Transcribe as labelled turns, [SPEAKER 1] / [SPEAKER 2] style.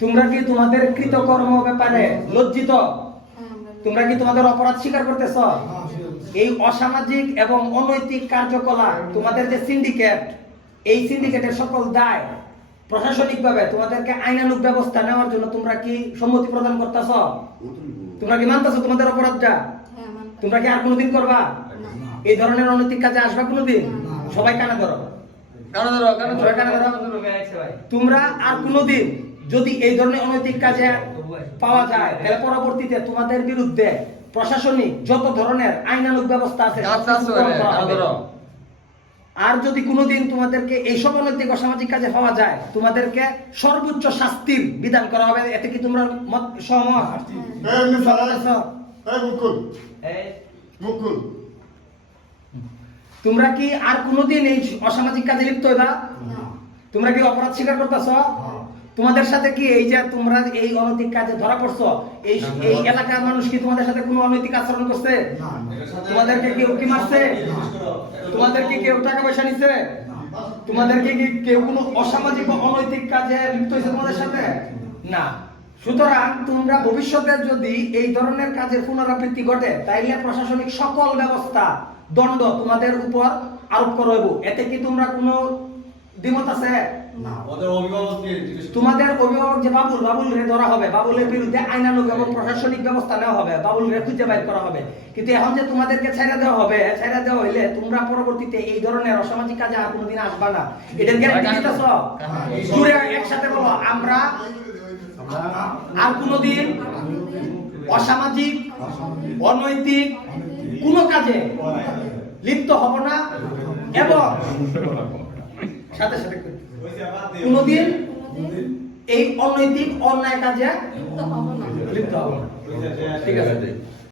[SPEAKER 1] তোমরা কি তোমাদের কৃতকর্ম ব্যাপারে লজ্জিত? তোমরা কি তোমাদের অপরাধ স্বীকার করতেছ? এই অসামাজিক এবং অনৈতিক কার্যকলাপ তোমাদের যে সিন্ডিকেট এই সিন্ডিকেটের সকল দায় প্রশাসনিকভাবে তোমাদেরকে আইনানুগ ব্যবস্থা নেওয়ার জন্য তোমরা কি সম্মতি প্রদান করতেছ? তোমরা কি মানতেছো তোমাদের অপরাধটা? তোমরা কি আর কোনোদিন করবা? এই ধরনের অনৈতিক কাজে আসবা কোনোদিন? সবাই কানে ধরো। কানে ধরো কানে ধরো। কানে ধরো। তোমরা আর কোনোদিন যদি এই ধরনের অনৈতিক কাজে পাওয়া যায় তাহলে পরবর্তীতে তোমাদের বিরুদ্ধে প্রশাসনিক যত ধরনের আইনানুগ ব্যবস্থা আছে সব গ্রহণ করা হবে। আর যদি কোনোদিন তোমাদেরকে এইসব অনৈতিক অসামাজিক কাজে পাওয়া যায় তোমাদেরকে সর্বোচ্চ শাস্তির বিধান করা হবে। এতে কি তোমরা মত সহমত?
[SPEAKER 2] এই? এই মুকুল। মুকুল।
[SPEAKER 1] তোমরা কি আর কোনোদিন এই অসামাজিক কাজে লিপ্ত হইবা? তোমরা কি অপরাধ স্বীকার করতেছ? তোমাদের সাথে কি এই যে তোমরা এই অনৈতিক কাজে ধরা পড়ছো? এই এই এলাকার মানুষ কি তোমাদের সাথে কোনো অনৈতিক আচরণ করছে? তোমাদেরকে কেউ কি মারছে? তোমাদেরকে কেউ টাকা পয়সা নিছে? তোমাদেরকে কি কেউ কোনো অসামাজিক অনৈতিক কাজে লিপ্ত হয়েছে তোমাদের সাথে? না। সুতরাং তোমরা ভবিষ্যতে যদি এই ধরনের কাজের পুনরাবৃত্তি ঘটে তাইলে প্রশাসনিক সকল ব্যবস্থা দণ্ড তোমাদের উপর আরোপ করা হইব। এতে কি তোমরা কোনো দ্বিমত আছে
[SPEAKER 3] ওদের
[SPEAKER 1] তোমাদের অভিভাবক যে বাবুল বাবুল রে ধরা হবে বাবুলের বিরুদ্ধে আইনানুগ এবং প্রশাসনিক ব্যবস্থা নেওয়া হবে বাবুল রে খুঁজে বাইর করা হবে। কিন্তু এখন যে তোমাদেরকে ছেড়ে দেওয়া হবে ছেড়ে দেওয়া হইলে তোমরা পরবর্তীতে এই ধরনের অসামাজিক কাজে আর কোনোদিন আসবা না। এটার গ্যারান্টি দিতেছ জুড়ে একসাথে বলো আমরা আর কোনোদিন অসামাজিক অনৈতিক কোনো কাজে লিপ্ত হব না। এবং সাথে সাথে কোনোদিন এই অনৈতিক অন্যায় কাজে লিপ্ত হব না। ঠিক আছে